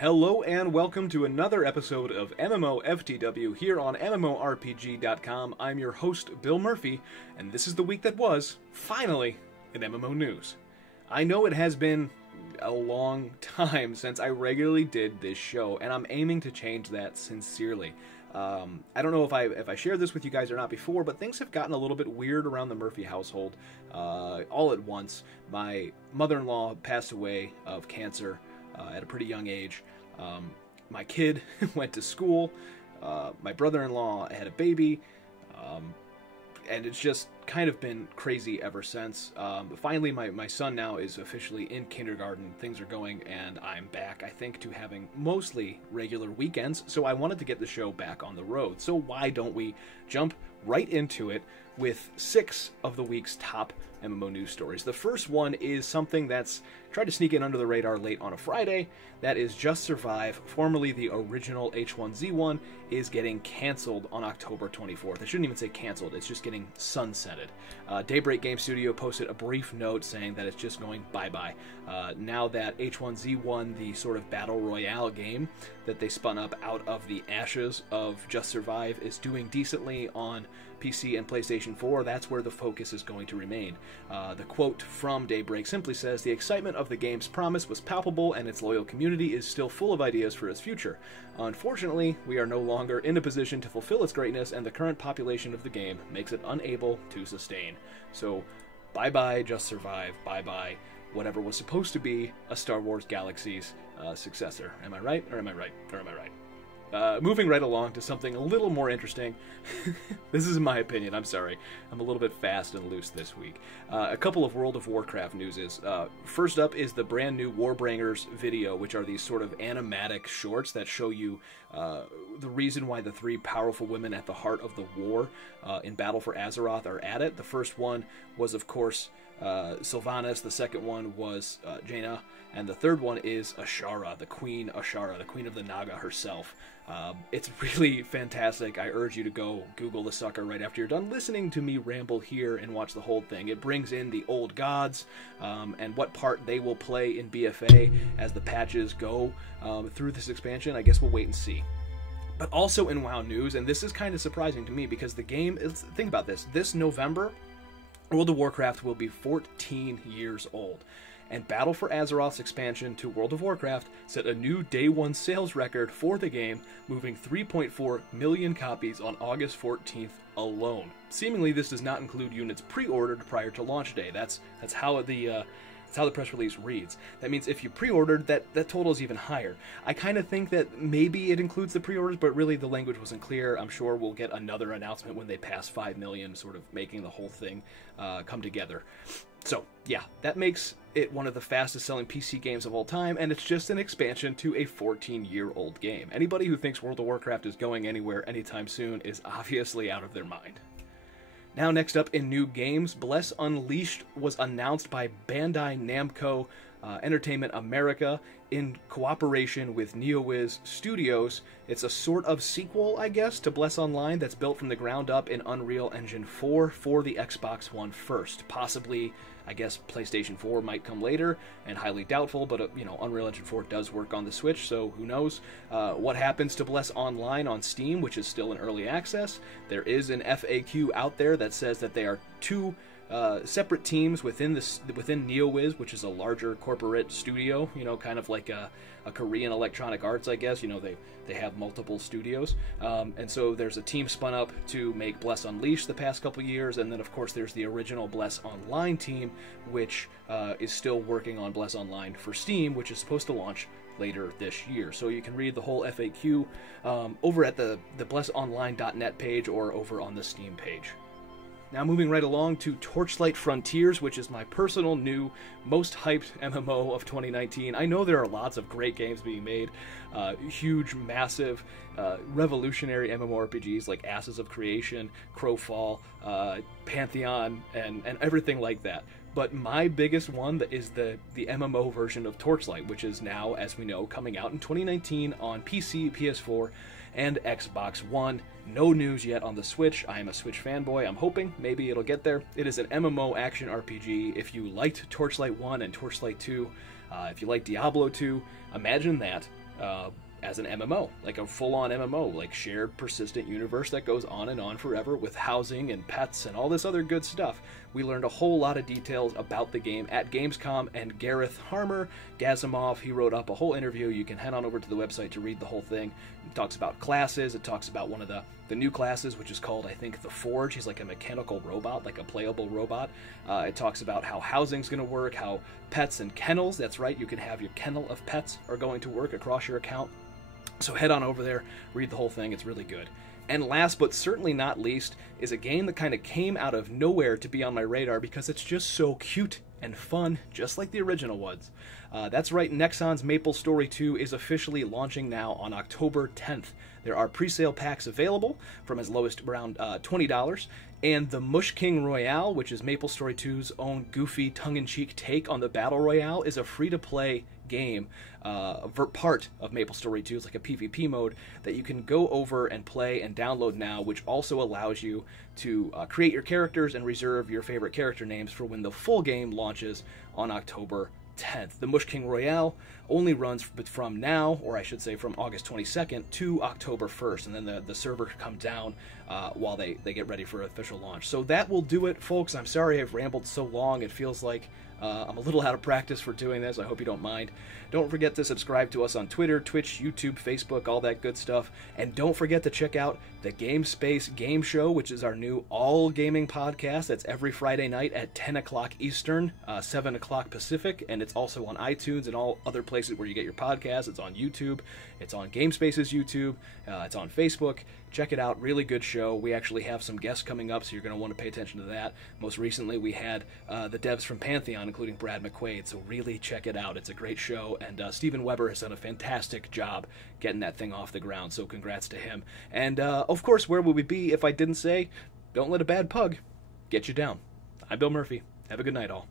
Hello and welcome to another episode of MMOFTW here on MMORPG.com. I'm your host, Bill Murphy, and this is the week that was, finally, in MMO news. I know it has been a long time since I regularly did this show, and I'm aiming to change that sincerely. I don't know if I shared this with you guys or not before, but things have gotten a little bit weird around the Murphy household all at once. My mother-in-law passed away of cancer at a pretty young age. My kid went to school. My brother-in-law had a baby. And it's just kind of been crazy ever since. Finally, my son now is officially in kindergarten. Things are going, and I'm back, I think, to having mostly regular weekends. So I wanted to get the show back on the road. So why don't we jump right into it with 6 of the week's top MMO news stories. The first one is something that's tried to sneak in under the radar late on a Friday. That is Just Survive, formerly the original H1Z1, is getting canceled on October 24th. I shouldn't even say canceled, it's just getting sunsetted. Daybreak Game Studio posted a brief note saying that it's just going bye-bye. Now that H1Z1, the sort of battle royale game that they spun up out of the ashes of Just Survive, is doing decently on PC and PlayStation 4, that's where the focus is going to remain. The quote from Daybreak simply says, "The excitement of the game's promise was palpable and its loyal community is still full of ideas for its future. Unfortunately, we are no longer in a position to fulfill its greatness and the current population of the game makes it unable to sustain." So, bye-bye Just Survive, bye-bye whatever was supposed to be a Star Wars Galaxy's successor. Am I right? Or am I right? Or am I right? Moving right along to something a little more interesting. This is my opinion, I'm sorry. I'm a little bit fast and loose this week. A couple of World of Warcraft newses. First up is the brand new Warbringers video, which are these sort of animatic shorts that show you the reason why the 3 powerful women at the heart of the war in Battle for Azeroth are at it. The first one was, of course, Sylvanas, the second one was Jaina, and the third one is Ashara, the Queen of the Naga herself. It's really fantastic. I urge you to go Google the sucker right after you're done listening to me ramble here and watch the whole thing. It brings in the old gods and what part they will play in BFA as the patches go through this expansion. I guess we'll wait and see. But also in WoW news, and this is kind of surprising to me because the game is, think about this November, World of Warcraft will be 14 years old, and Battle for Azeroth's expansion to World of Warcraft set a new day 1 sales record for the game, moving 3.4 million copies on August 14th alone. Seemingly, this does not include units pre-ordered prior to launch day. That's how the press release reads. That means if you pre-ordered, that total is even higher. I kind of think that maybe it includes the pre-orders, but really the language wasn't clear. I'm sure we'll get another announcement when they pass 5 million, sort of making the whole thing come together. So, yeah, that makes it one of the fastest selling PC games of all time, and it's just an expansion to a 14-year-old game. Anybody who thinks World of Warcraft is going anywhere anytime soon is obviously out of their mind. Now, next up in new games, Bless Unleashed was announced by Bandai Namco Entertainment America in cooperation with NeoWiz Studios. It's a sort of sequel, I guess, to Bless Online that's built from the ground up in Unreal Engine 4 for the Xbox One first. Possibly, I guess, PlayStation 4 might come later, and highly doubtful, but, you know, Unreal Engine 4 does work on the Switch, so who knows what happens to Bless Online on Steam, which is still in early access. There is an FAQ out there that says that they are 2 separate teams within NeoWiz, which is a larger corporate studio, you know, kind of like a Korean Electronic Arts, I guess. You know, they have multiple studios, and so there's a team spun up to make Bless Unleashed the past couple years, and then of course there's the original Bless Online team, which is still working on Bless Online for Steam, which is supposed to launch later this year. So you can read the whole FAQ over at the blessonline.net page or over on the Steam page. Now moving right along to Torchlight Frontiers, which is my personal new, most hyped MMO of 2019. I know there are lots of great games being made, huge, massive, revolutionary MMORPGs like Ashes of Creation, Crowfall, Pantheon, and everything like that. But my biggest one is the MMO version of Torchlight, which is now, as we know, coming out in 2019 on PC, PS4, and Xbox One. No news yet on the Switch. I am a Switch fanboy. I'm hoping maybe it'll get there. It is an MMO action RPG. If you liked Torchlight 1 and Torchlight 2, if you like Diablo 2, imagine that. as an MMO, like a full-on MMO, like shared persistent universe that goes on and on forever with housing and pets and all this other good stuff. We learned a whole lot of details about the game at Gamescom, and Gareth Harmer, Gazimov, he wrote up a whole interview. You can head on over to the website to read the whole thing. It talks about classes. It talks about one of the new classes, which is called, I think, the Forge. He's like a mechanical robot, like a playable robot. It talks about how housing's going to work, how pets and kennels, that's right, you can have your kennel of pets are going to work across your account. So head on over there, read the whole thing, it's really good. And last but certainly not least is a game that kind of came out of nowhere to be on my radar because it's just so cute and fun, just like the original ones. That's right, Nexon's Maplestory 2 is officially launching now on October 10th. There are pre-sale packs available from as low as around $20, and the Mush King Royale, which is Maplestory 2's own goofy, tongue-in-cheek take on the Battle Royale, is a free-to-play game, part of Maplestory 2. It's like a PvP mode that you can go over and play and download now, which also allows you to create your characters and reserve your favorite character names for when the full game launches on October 10th. The Mush King Royale only runs from now, or I should say from August 22nd to October 1st, and then the server comes down while they get ready for official launch. So that will do it, folks. I'm sorry I've rambled so long. It feels like I'm a little out of practice for doing this. I hope you don't mind. Don't forget to subscribe to us on Twitter, Twitch, YouTube, Facebook, all that good stuff. And don't forget to check out the Game Space Game Show, which is our new all-gaming podcast. That's every Friday night at 10 o'clock Eastern, 7 o'clock Pacific. And it's also on iTunes and all other places where you get your podcasts. It's on YouTube. It's on GameSpace's YouTube. It's on Facebook. Check it out. Really good show. We actually have some guests coming up, so you're going to want to pay attention to that. Most recently, we had the devs from Pantheon, including Brad McQuaid, so really check it out. It's a great show, and Steven Weber has done a fantastic job getting that thing off the ground, so congrats to him. And, of course, where would we be if I didn't say, don't let a bad pug get you down. I'm Bill Murphy. Have a good night, all.